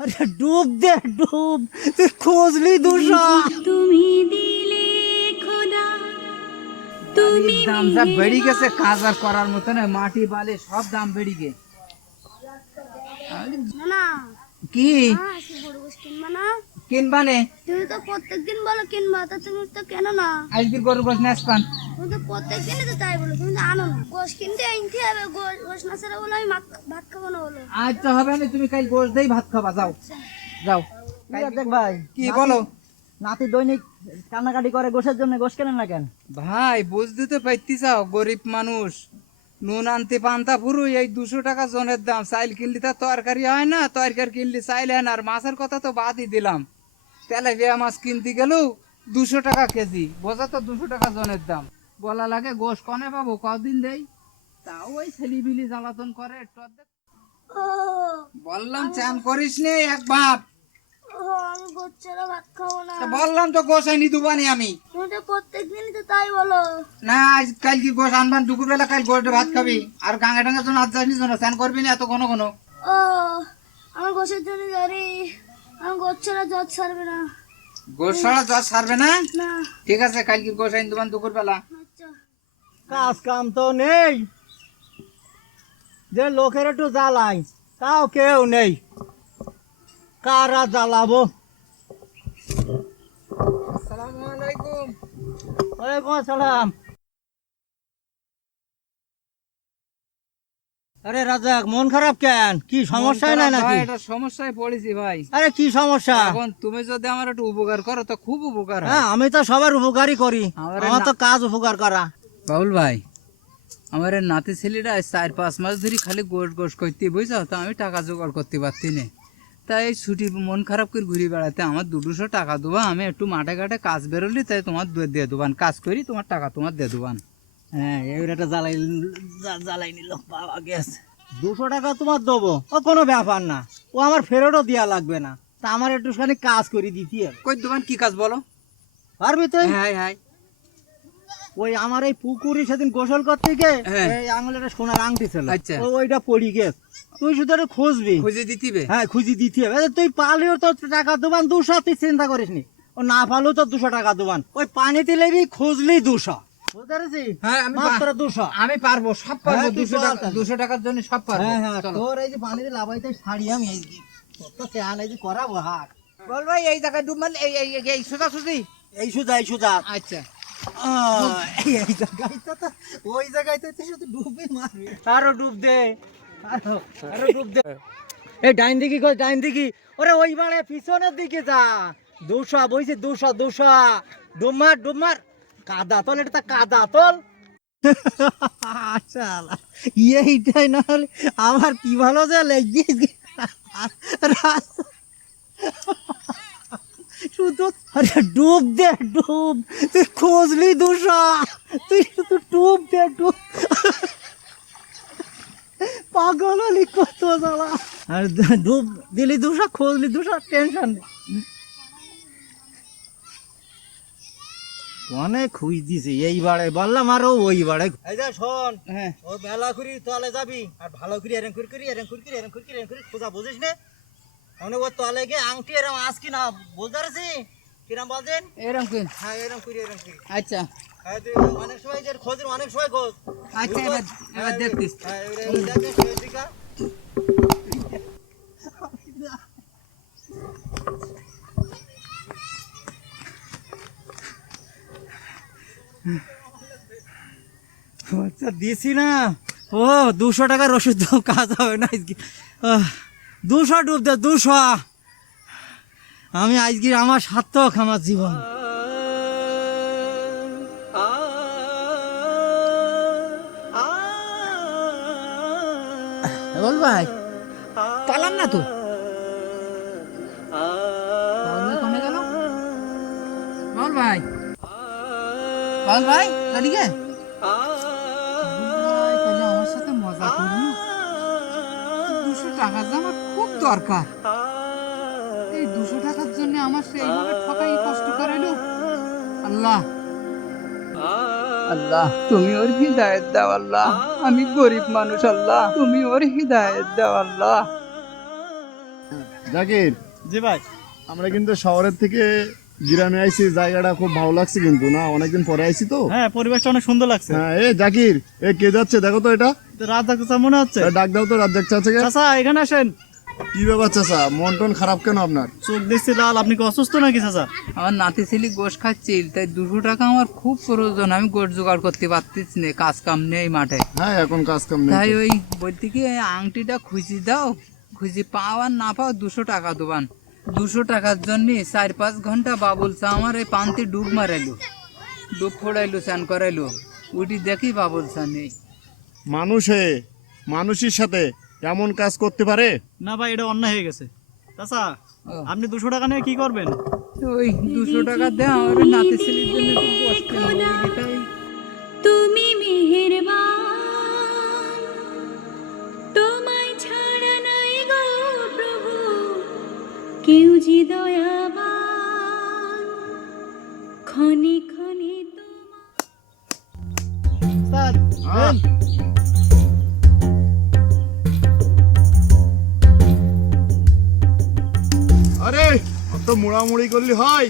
আরে ডুব দে ডুব। তুই খুঁজলি দুশো তুমি দিলে খোদা তুমি দাম যা বেড়ে গেছে কাজ আর করার মতো না মাটি বালি সব দাম বেড়ে গে। না কি? না। কিনবা নে। তুমি তো প্রত্যেকদিন বলো কিনবা তা তুমি তো কেন না? আজকে গরু গোস নাচ পান তুমি তো প্রত্যেকদিনই তো তাই বলো তুমি তো আনো না। গোস কিনতে আনতে হবে গোস- না ছাড়া বলো আমি ভাত খাব না বলো। আজ তো হবে না তুমি কাল গোস দেই ভাত খাবা যাও। যাও। দেখ ভাই কি বলো? নাতি দৈনিক কান্নাকাটি করে গোসের জন্য গোস কেনেন না কেন? ভাই বুঝতে তো পাইতে চাও গরিব মানুষ। নুন আনতে পান্তা ফুরু এই দুশো টাকা জনের দাম। চাইল কিনলি তো তরকারি হয় না তরকারি কিনলি চাইল হয় না। আর মাছের কথা তো বাদই দিলাম। তেলে বেয়া মাছ কিনতে গেলেও দুশো টাকা কেজি। বোঝা তো দুশো টাকা জনের দাম। বলা লাগে গোশ কনে পাবো কদিন দেই? তাও ওই ছেলিবিলি জ্বালাতন করে বললাম চান করিস নে এক বাপ গোস না। বললাম তো গোশ আনি দুবানি আমি। তুমি তো প্রত্যেক দিনই তো তাই বলো। না আজ কাল কি গোশ আনবান দুপুর বেলা কাল গোশে ভাত খাবি। আর গাঙ্গা টাঙ্গা জন্য আজ যাসনি জন্য চান করবি না এত ঘন ঘন। ও আমার গোসের জন্য জানি। আমার গোস ছাড়া ছাড়বে না। গোশ ছাড়া জ্বর না? ঠিক আছে কাল কি গোশ আনি দুপুর বেলা আচ্ছা। কাজ কাম তো নেই। যে লোকের একটু জ্বালাই তাও কেউ নেই। কারা জ্বালাবো? আসসালামু আলাইকুম। ওয়ালাইকুম আসসালাম। আরে রাজাক মন খারাপ কেন? কি সমস্যা নাই নাকি? এটা সমস্যায় পড়েছি ভাই। আরে কি সমস্যা? এখন তুমি যদি আমার একটু উপকার করো তো খুব উপকার হ্যাঁ। আমি তো সবার উপকারই করি। আমার তো কাজ উপকার করা। বাবুল ভাই আমার নাতি ছেলেরা চার পাঁচ মাস ধরে খালি গোশ গোশ করতে বুঝছ? তো আমি টাকা জোগাড় করতে পারতি না। তাই এই ছুটি মন খারাপ করে ঘুরে বেড়াতে আমার দুটোশো টাকা দেবো আমি একটু মাঠে ঘাটে কাজ বেরোলি তাই তোমার দিয়ে দেবান। কাজ করি তোমার টাকা তোমার দিয়ে দেবান। হ্যাঁ এবার জ্বালাই জ্বালাই নিল বাবা গ্যাস। দুশো টাকা তোমার দেবো ও কোনো ব্যাপার না। ও আমার ফেরতও দেওয়া লাগবে না। তা আমার একটুখানি কাজ করে দিতে হবে কই দেবান কি কাজ বলো? পারবি তুই? হ্যাঁ হ্যাঁ। ওই আমার এই পুকুরে সেদিন গোসল করতে গিয়ে হ্যাঁ। এই আঙুলে একটা সোনার আংটি ছিল। আচ্ছা। ওইটা পড়ি গেছ। তুই শুধু একটু খুঁজবি। খুঁজে দিতিবে? হ্যাঁ খুঁজি দিতে হবে। তুই পালেও তো টাকা দেবান দুশো তুই চিন্তা করিস নি ও না পালেও তো দুশো টাকা দেবান। ওই পানিতে লেবি খুঁজলি দুশো। আমি দুশো। আমি পারব সব পারব হ্যাঁ, দুশো টাকা দুশো টাকার জন্য সব পারব। হ্যাঁ হ্যাঁ। তোর এই যে লাভাইতে শাড়ি আমি এই তো চেহান এই যে করাবো হাট। বল ভাই এই জায়গায় ডুব মারলে এই এই সোজা সুজি এই সুজা এই সুজা। আচ্ছা। এই এই জায়গায় তো তো- ওই জায়গায় তো শুধু ডুবই মারবি। আরও ডুব দে। আরও ডুব দে। এই ডাইন দিকে ডাইন দিকে? ওরে ওই বাড়ে পিছনের দিকে যা। দুশো বইছে দুশো দুশো। ডুব মার। ডুব মার কাদা তল, এটা তো কাদা তল। আচ্ছা এইটাই না হলে আমার কি ভালো যে লেগিস শুধু, আরে ডুব দে, ডুব। তুই খুঁজলি দুশো। তুই শুধু ডুব দে, ডুব। পাগল হলি কত জ্বালা। আর ডুব, দিলি দুশো, খুঁজলি দুশো, টেনশন নেই অনেক খুঁজ দিছে এই এইবারে বললাম আরও ওইবারে এই যা শোন হ্যাঁ। ও বেলা করি তলে যাবি আর ভালো করে এরম করে করি এরম করে করি এরম করে করি এরম করে খোঁজা বুঝিস না? মানে ও তলে গিয়ে আংটি এরম আস কি না বুঝতে পারছি? কিরম বলছেন? এরকম কি হ্যাঁ এরম করি এরম করি। আচ্ছা। হ্যাঁ অনেক সময় যে খোঁজ অনেক সময় খোঁজ। আচ্ছা এবার এবার দেখতিস। হ্যাঁ এবারে আচ্ছা দিছি না। ও, দুশো টাকার ওষুধ দাও কাজ হবে না আজকে। দুশো ডুব দে, দুশো। আমি আজকে আমার সার্থক আমার জীবন। বল ভাই, পালাম না তো? বল ভাই গে? আমার সাথে মজা করবি দুশো টাকা যে আমার খুব দরকার। এই দুশো টাকার জন্য আমার সেইভাবে ঠকাই কষ্ট করাইলো আল্লাহ। আল্লাহ তুমি ওর হৃদায়ত দাও আল্লাহ। আমি গরিব মানুষ আল্লাহ। তুমি ওর হৃদায়ত দাও আল্লাহ। জাকির। জি ভাই। আমরা কিন্তু শহরের থেকে গ্রামে আইছি জায়গাটা খুব ভালো লাগছে কিন্তু না? অনেকদিন পরে আইছি তো। হ্যাঁ পরিবেশটা অনেক সুন্দর লাগছে। হ্যাঁ এ জাকির এ কে যাচ্ছে? দেখো তো এটা। রাত ডাক্তার মনে হচ্ছে? ডাক দাও তো রাজ্জাক চাচাকে। চাচা এখানে আসেন। কি ব্যাপার চাচা? মন টন খারাপ কেন আপনার? চোখ দিচ্ছি লাল আপনি কি অসুস্থ নাকি চাচা? আমার নাতি ছেলে গোশ খাচ্ছিল তাই দুশো টাকা আমার খুব প্রয়োজন আমি গোশ জোগাড় করতে পারতেছি না কাজ কাম নেই মাঠে। হ্যাঁ এখন কাজ কাম নেই তাই ওই বলতে কি আংটিটা খুঁজি দাও খুঁজি পাও আর না পাও দুশো টাকা দোবান দুশো টাকার জন্য চার পাঁচ ঘণ্টা বাবুল চা আমার এই পান্তি ডুব মারাইলো। ডুব ফোড়াইলো চান করাইলো। উঠি দেখি বাবুল চা নেই। মানুষে মানুষের সাথে এমন কাজ করতে পারে? না ভাই এটা অন্যায় হয়ে গেছে। চাচা আপনি দুশো টাকা নিয়ে কি করবেন? ওই দুশো টাকা দেয় আমার নাতি ছেলের জন্য মুড়ামুড়ি করলি হয়।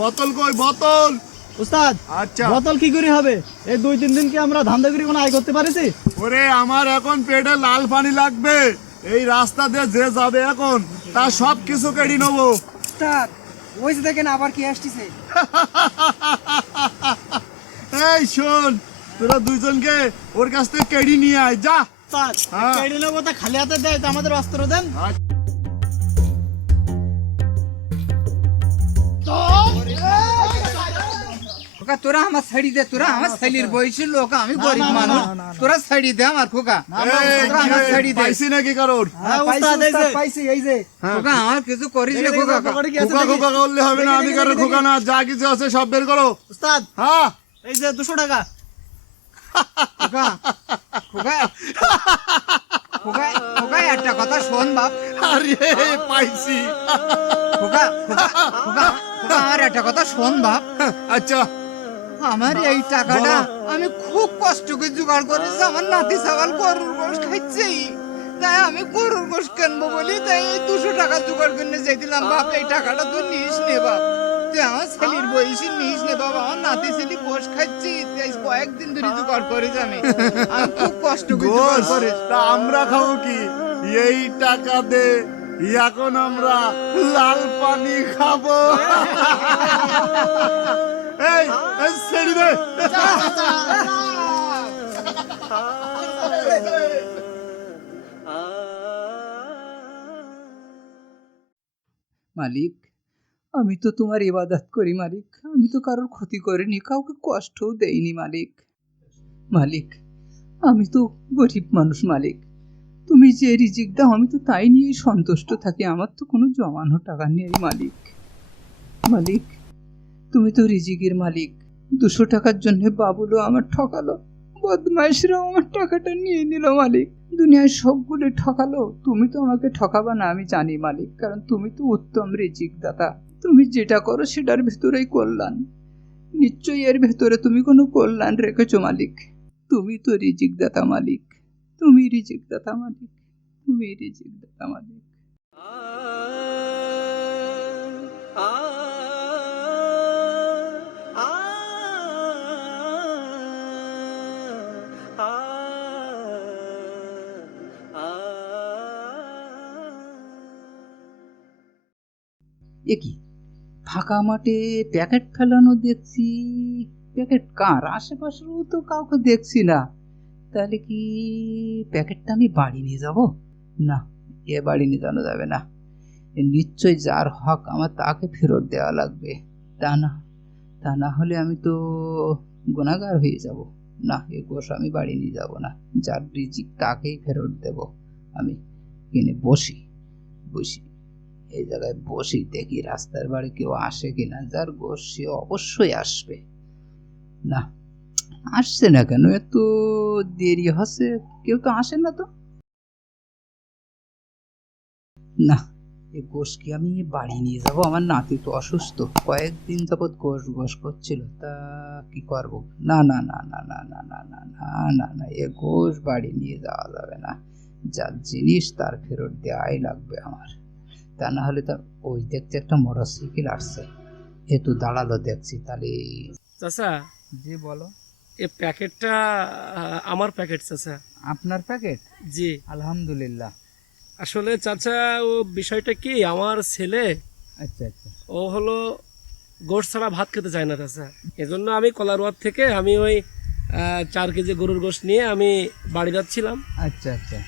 বোতল কই বোতল? উস্তাদ আচ্ছা। বোতল কি করে হবে? এই দুই তিন দিন কি আমরা ধান্দা করে কোনো আয় করতে পারিছি? ওরে আমার এখন পেটে লাল পানি লাগবে। এই রাস্তা দিয়ে যে যাবে এখন তার সব কিছু কেড়ে নেব। ওই যে দেখেন আবার কি আসতেছে। এই শোন তোরা দুইজনকে ওর কাছ থেকে কেড়ি নিয়ে আয় যা। উস্তাদ হ্যাঁ। কেড়ে নেব তা খালি হাতে দেয় আমাদের অস্ত্র দেন। খোকা তোরা আমার ছাড়ি দে তোরা আমার ছেলের বয়সী লোক আমি গরিব মানুষ। তোরা ছাড়ি দে আমার খোকা। তোরা আমার দে। পাইছি নাকি কারোর? হ্যাঁ উস্তাদ এই যে খোকা আমার কিছু করিস খোকা। খোকা খোকা করলে হবে না আমি কারোর খোকা না যা কিছু আছে সব বের করো। উস্তাদ হ্যাঁ। এই যে দুশো টাকা। খোকা খোকা খোকা খোকা একটা কথা শোন বাপ। আরে পাইছি। খোকা খোকা খোকা খোকা আমার একটা কথা শোন বাপ। আচ্ছা। আমার এই টাকাটা আমি খুব কষ্ট করে জোগাড় করেছি আমার নাতি সাবাল গরুর গোশ খাইছে। তাই আমি গরুর গোশ কিনবো বলি তাই এই দুশো টাকা জোগাড় করে চাইছিলাম বাপ এই টাকাটা তুই নিস নে বাপ। তুই আমার ছেলের বয়সে নিস নে বাবা আমার নাতি ছেলে খাচ্ছি কয়েকদিন ধরে জোগাড় করেছি আমি আমি খুব কষ্ট করে জোগাড় গোস করেছি তা আমরা খাব কি? এই টাকা দে এখন আমরা লাল পানি খাব। এই ছেড়ে দে। মালিক, আমি তো তোমার ইবাদত করি মালিক। আমি তো কারোর ক্ষতি করিনি, কাউকে কষ্টও দেইনি মালিক। মালিক, আমি তো গরিব মানুষ মালিক। তুমি যে রিজিক দাও, আমি তো তাই নিয়েই সন্তুষ্ট থাকি। আমার তো কোনো জমানো টাকা নেই মালিক। মালিক তুমি তো রিজিকের মালিক। দুশো টাকার জন্য বাবুলও আমার ঠকালো। বদমাইশরাও আমার টাকাটা নিয়ে নিল মালিক। দুনিয়ায় সবগুলো ঠকালো। তুমি তো আমাকে ঠকাবা না, আমি জানি মালিক, কারণ তুমি তো উত্তম রিজিক দাতা তুমি যেটা করো সেটার ভেতরেই কল্যাণ। নিশ্চয়ই এর ভেতরে তুমি কোনো কল্যাণ রেখেছো মালিক। তুমি তো রিজিক দাতা মালিক। তুমি রিজিক দাতা মালিক। তুমি রিজিক দাতা মালিক। এ কি? ফাঁকা মাঠে প্যাকেট ফেলানো দেখছি। প্যাকেট কার? আশেপাশেও তো কাউকে দেখছি না। তাহলে কি প্যাকেটটা আমি বাড়ি নিয়ে যাব? না, এ বাড়ি নিয়ে যাওয়া যাবে না। নিশ্চয়ই যার হক আমার তাকে ফেরত দেওয়া লাগবে। তা না তা না হলে আমি তো গুণাগার হয়ে যাব। না, এ গোস আমি বাড়ি নিয়ে যাব না। যার রিজিক তাকেই ফেরত দেব আমি। কিনে বসি বসি। এই জায়গায় বসি দেখি রাস্তার বাড়ি কেউ আসে কিনা যার গোস সে অবশ্যই আসবে না আসছে না কেন এত দেরি হচ্ছে কেউ তো আসে না তো না এই গোস কি আমি বাড়ি নিয়ে যাব আমার নাতি তো অসুস্থ কয়েকদিন যাবৎ গোস গোস করছিল তা কি করব না না না না না না না না না না না এ গোস বাড়ি নিয়ে যাওয়া যাবে না যার জিনিস তার ফেরত দেওয়াই লাগবে আমার তা না হলে তো ওই দেখতে একটা মোটর সাইকেল আসছে। এ তো দাঁড়াল দেখছি তাহলে। চাচা জি বলো। এই প্যাকেটটা আমার প্যাকেট চাচা। আপনার প্যাকেট? জি। আলহামদুলিল্লাহ। আসলে চাচা ও বিষয়টা কি আমার ছেলে আচ্ছা আচ্ছা। ও হলো গোশ ছাড়া ভাত খেতে চায় না চাচা। এজন্য আমি কলারোয়ার থেকে আমি ওই চার কেজি গরুর গোশ নিয়ে আমি বাড়ি যাচ্ছিলাম। আচ্ছা আচ্ছা।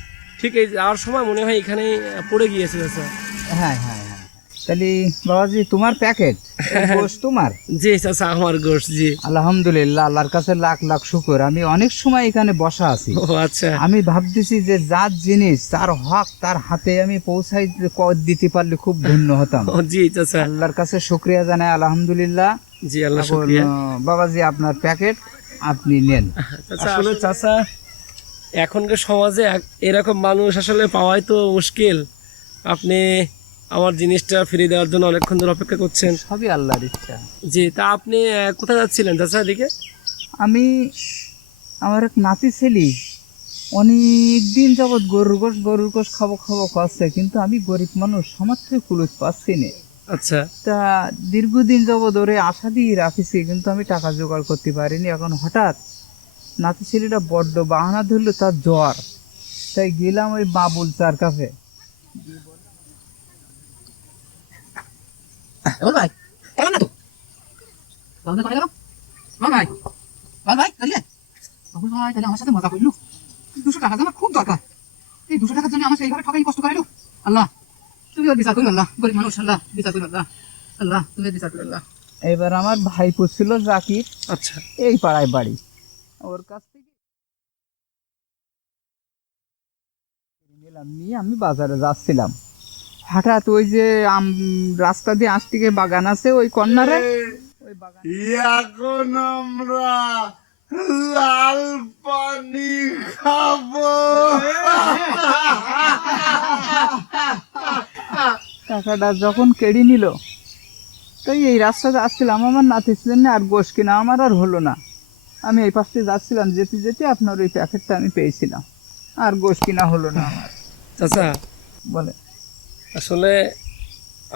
ঠিক এই যাওয়ার সময় মনে হয় এখানে পড়ে গিয়েছে চাচা। হ্যাঁ হ্যাঁ হ্যাঁ তাহলে বাবাজি তোমার প্যাকেট গোশ তোমার? জি চাচা আমার গোশ জি। আলহামদুলিল্লাহ আল্লাহর কাছে লাখ লাখ শুকর। আমি অনেক সময় এখানে বসা আছি। ও আচ্ছা। আমি ভাবতেছি যে যার জিনিস তার হক তার হাতে আমি পৌঁছাই দিতে পারলে খুব ধন্য হতাম। জি চাচা আল্লাহর কাছে শুক্রিয়া জানাই আলহামদুলিল্লাহ। জি আল্লাহ শুক্রিয়া। বাবাজি আপনার প্যাকেট আপনি নেন। চাচা আসলে চাচা এখনকার সমাজে এরকম মানুষ আসলে পাওয়াই তো মুশকিল। আপনি আমার জিনিসটা ফিরিয়ে দেওয়ার জন্য অনেকক্ষণ ধরে অপেক্ষা করছেন? সবই আল্লাহর ইচ্ছা। জি তা আপনি কোথায় যাচ্ছিলেন চাচা এদিকে আমি আমার এক নাতি ছেলে। অনেক দিন যাবৎ গরুর গোশ গরুর গোশ খাব খাব করছে কিন্তু আমি গরিব মানুষ সামর্থ্য কুলুত পাচ্ছি না। আচ্ছা। তা দীর্ঘদিন যাবৎ ধরে আশা দিয়ে রাখিছি কিন্তু আমি টাকা জোগাড় করতে পারিনি। এখন হঠাৎ নাতি ছেলেটা বড্ড বাহানা ধরলো তার জ্বর। তাই গেলাম ওই বাবুল চার কাছে বল ভাই কেমন না তো ভাই গেল বল ভাই বল ভাই ভাই তাহলে আমার সাথে মজা করল দুশো টাকা আমার খুব দরকার এই দুশো টাকার জন্য আমার এইভাবে ঠকাই কষ্ট করাইলো আল্লাহ তুমি ওর বিচার করো আল্লাহ গরিব মানুষ আল্লাহ বিচার করো আল্লাহ আল্লাহ তুমি বিচার করো আল্লাহ এবার আমার ভাই ছিল জাকির আচ্ছা এই পাড়ায় বাড়ি ওর কাছ থেকে নিলাম নিয়ে আমি বাজারে যাচ্ছিলাম হঠাৎ ওই যে আম- রাস্তা দিয়ে আসটিকে বাগান আছে ওই কর্নারে? এখন আমরা লাল পানি খাব। টাকাটা যখন কেড়ে নিল তাই এই রাস্তাতে আসছিলাম। আমার নাতি ছিলেন না আর গোশ কিনা আমার আর হলো না। আমি এই পাশ দিয়ে যাচ্ছিলাম যেতে যেতে আপনার ওই প্যাকেটটা আমি পেয়েছিলাম। আর গোশ কিনা হলো না আমার। চাচা বলে আসলে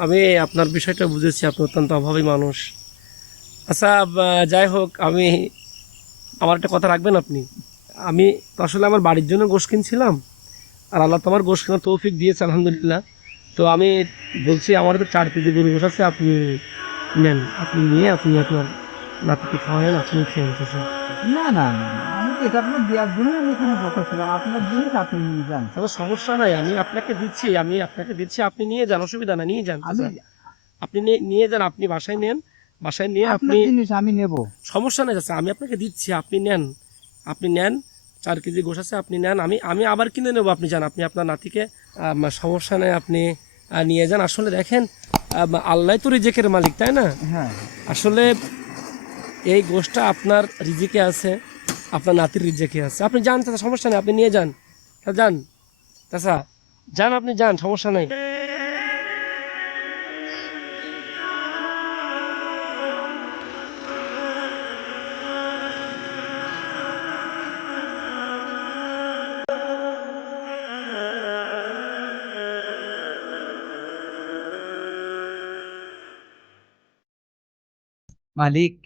আমি আপনার বিষয়টা বুঝেছি, আপনি অত্যন্ত অভাবী মানুষ। আচ্ছা যাই হোক, আমি আমার একটা কথা রাখবেন আপনি? আমি তো আসলে আমার বাড়ির জন্য গোশ কিনছিলাম, আর আল্লাহ তো আমার গোশ কেনার তৌফিক দিয়েছে, আলহামদুলিল্লাহ। তো আমি বলছি, আমার তো চার কেজি গরু গোশ আছে, আপনি নেন। আপনি নিয়ে, আপনি আপনার নাতিকে খাওয়ান আপনি খেয়ে না না না। এটা আপনার দেওয়ার জন্য আমি এখানে বসেছিলাম আপনার জিনিস আপনি নিয়ে যান। তাহলে সমস্যা নাই আমি আপনাকে দিচ্ছি আমি আপনাকে দিচ্ছি আপনি নিয়ে যান অসুবিধা নাই নিয়ে যান। আপনি নিয়ে- যান আপনি বাসায় নেন বাসায় নিয়ে আপনি জিনিস আমি নেব। সমস্যা নেই চাচা আমি আপনাকে দিচ্ছি আপনি নেন আপনি নেন চার কেজি গোশ আছে আপনি নেন আমি আমি আবার কিনে নেব আপনি যান আপনি আপনার নাতিকে সমস্যা নেই আপনি নিয়ে যান। আসলে দেখেন আল্লাহ তো রিজেকের মালিক তাই না? হ্যাঁ। আসলে এই গোশটা আপনার রিজিকে আছে আপনার নাতির রিজেকে আছে? আপনি যান চাচা, সমস্যা নেই, আপনি নিয়ে যান। যান। চাচা, যান আপনি, যান, সমস্যা নেই। মালিক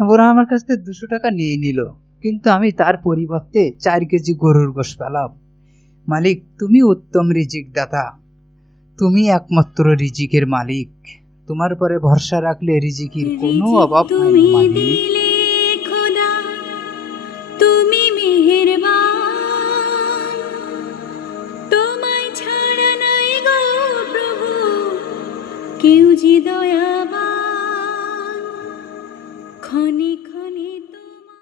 ওরা আমার কাছ থেকে দুশো টাকা নিয়ে নিল। কিন্তু আমি তার পরিবর্তে চার কেজি গরুর গোশ পেলাম। মালিক, তুমি উত্তম রিজিক দাতা তুমি একমাত্র রিজিকের মালিক। তোমার পরে ভরসা রাখলে রিজিকের কোনো অভাব নাই মালিক।